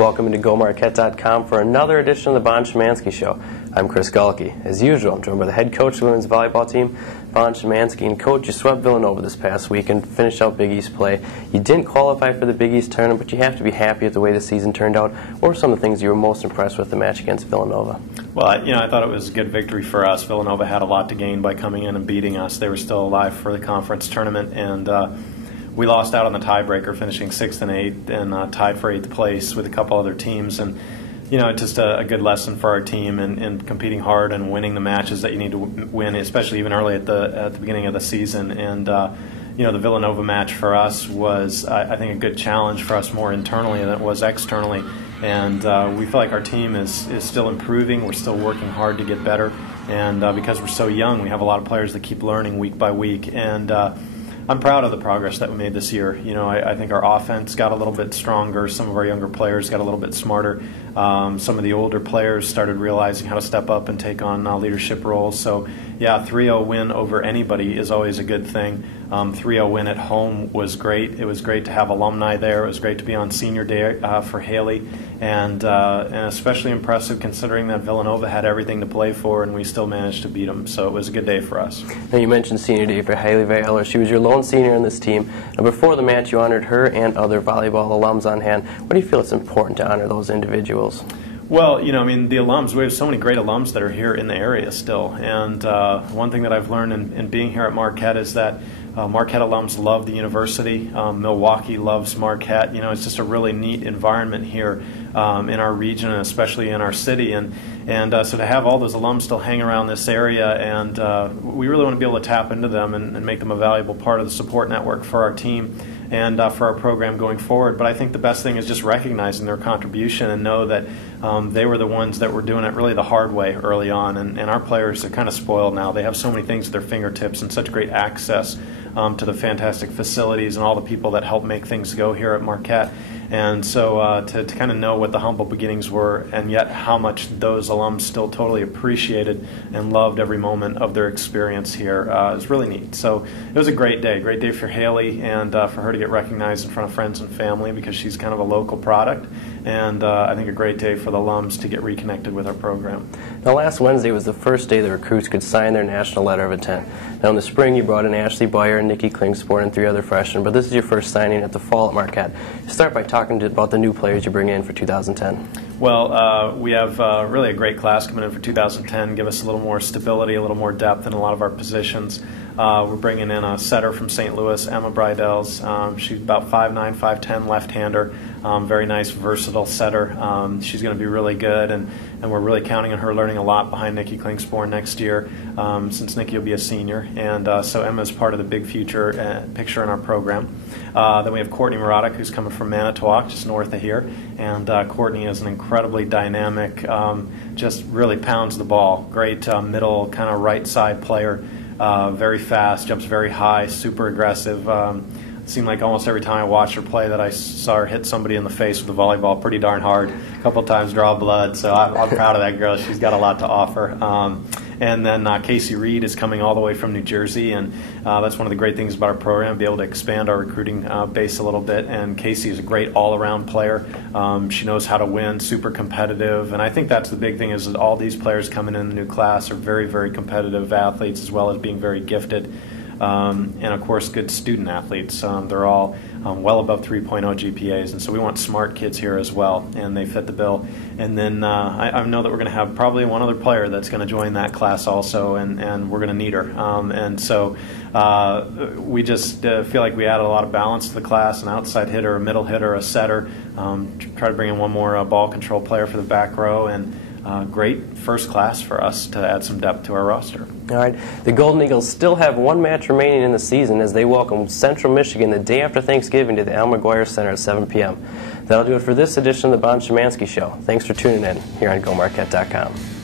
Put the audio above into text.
Welcome to GoMarquette.com for another edition of the Bon Shymansky Show. I'm Chris Gulke. As usual, I'm joined by the head coach of the women's volleyball team, Bon Shymansky. And Coach, you swept Villanova this past week and finished out Big East play. You didn't qualify for the Big East tournament, but you have to be happy with the way the season turned out. What were some of the things you were most impressed with the match against Villanova? Well, I thought it was a good victory for us. Villanova had a lot to gain by coming in and beating us. They were still alive for the conference tournament, and we lost out on the tiebreaker, finishing 6th and 8th, and tied for 8th place with a couple other teams. And just a good lesson for our team in competing hard and winning the matches that you need to win, especially even early at the beginning of the season. And the Villanova match for us was, I think, a good challenge for us more internally than it was externally. And we feel like our team is still improving. We're still working hard to get better. And because we're so young, we have a lot of players that keep learning week by week. And I'm proud of the progress that we made this year. I think our offense got a little bit stronger. Some of our younger players got a little bit smarter. Some of the older players started realizing how to step up and take on leadership roles. So, yeah, 3-0 win over anybody is always a good thing. 3-0 win at home was great. It was great to have alumni there. It was great to be on senior day for Haley, and especially impressive considering that Villanova had everything to play for and we still managed to beat them. So it was a good day for us. Now, you mentioned senior day for Haley Vayheller. She was your lone senior on this team. And before the match, you honored her and other volleyball alums on hand. What do you feel it's important to honor those individuals? Well, the alums, we have so many great alums that are here in the area still. And one thing that I've learned in being here at Marquette is that Marquette alums love the university. Milwaukee loves Marquette. It's just a really neat environment here in our region, and especially in our city. And so to have all those alums still hang around this area, and we really want to be able to tap into them and make them a valuable part of the support network for our team and for our program going forward. But I think the best thing is just recognizing their contribution and know that they were the ones that were doing it really the hard way early on. And our players are kind of spoiled now. They have so many things at their fingertips and such great access to the fantastic facilities and all the people that help make things go here at Marquette. And so to kind of know what the humble beginnings were, and yet how much those alums still totally appreciated and loved every moment of their experience here is really neat. So it was a great day for Haley, and for her to get recognized in front of friends and family because she's kind of a local product. And I think a great day for the alums to get reconnected with our program. Now, last Wednesday was the first day the recruits could sign their national letter of intent. Now, in the spring, you brought in Ashley Boyer, Nikki Klingspor, and 3 other freshmen, but this is your first signing at the fall at Marquette. Start by talking about the new players you bring in for 2010. Well, we have really a great class coming in for 2010, give us a little more stability, a little more depth in a lot of our positions. We're bringing in a setter from St. Louis, Emma Bridels. She's about 5'9", 5'10", left-hander. Very nice, versatile setter. She's going to be really good, and we're really counting on her learning a lot behind Nikki Klingspor next year, since Nikki will be a senior. And so Emma's part of the big future picture in our program. Then we have Courtney Muradic, who's coming from Manitowoc, just north of here. And Courtney is an incredibly dynamic, just really pounds the ball. Great middle, kind of right side player. Very fast, jumps very high, super aggressive. It seemed like almost every time I watched her play that I saw her hit somebody in the face with a volleyball pretty darn hard. A couple times draw blood, so I'm proud of that girl. She's got a lot to offer. And then Casey Reed is coming all the way from New Jersey, and that's one of the great things about our program, be able to expand our recruiting base a little bit. And Casey is a great all-around player. She knows how to win, super competitive, and I think that's the big thing is that all these players coming in the new class are very, very competitive athletes as well as being very gifted. And, of course, good student athletes. They're all well above 3.0 GPAs, and so we want smart kids here as well, and they fit the bill. And then I know that we're going to have probably one other player that's going to join that class also, and we're going to need her. And so we just feel like we added a lot of balance to the class, an outside hitter, a middle hitter, a setter, try to bring in one more ball control player for the back row, and great first class for us to add some depth to our roster. All right. The Golden Eagles still have one match remaining in the season as they welcome Central Michigan the day after Thanksgiving to the Al McGuire Center at 7 p.m. That'll do it for this edition of the Bon Shymansky Show. Thanks for tuning in here on GoMarquette.com.